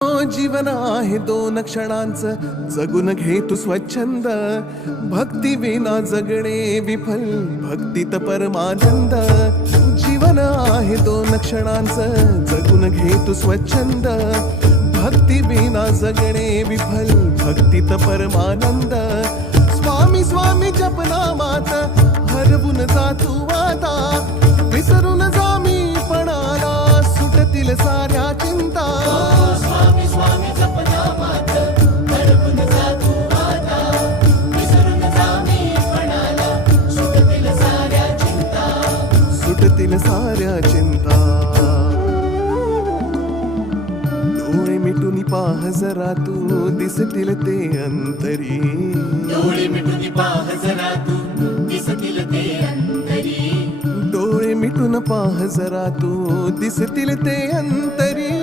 जीवन आहे 2 क्षणांचं, जगून घे तू स्वच्छंद. भक्ती विना जगणे विफल, भक्तीत परमानंद. जीवन आहे 2 क्षणांचं, जगून घे तू स्वच्छंद. भक्ती विना जगणे विफल, भक्तीत परमानंद. स्वामी स्वामी जपनामात हरवून जा तू आता. विसरून जा मी पणाला, सुटतील साऱ्या चिंता. स्वामी स्वामी जपनामात हरवून जा तू आता. विसरून जा मी पणाला, सुटतील साऱ्या चिंता. सुटतील साऱ्या चिंता. डोळे मिटून पाह जरा तू, दिसतील ते अंतरी. डोळे मिटून पाह जरा तू, दिसतील ते अंतरी. डोळे मिटून पाह जरा तू, दिसतील ते अंतरी.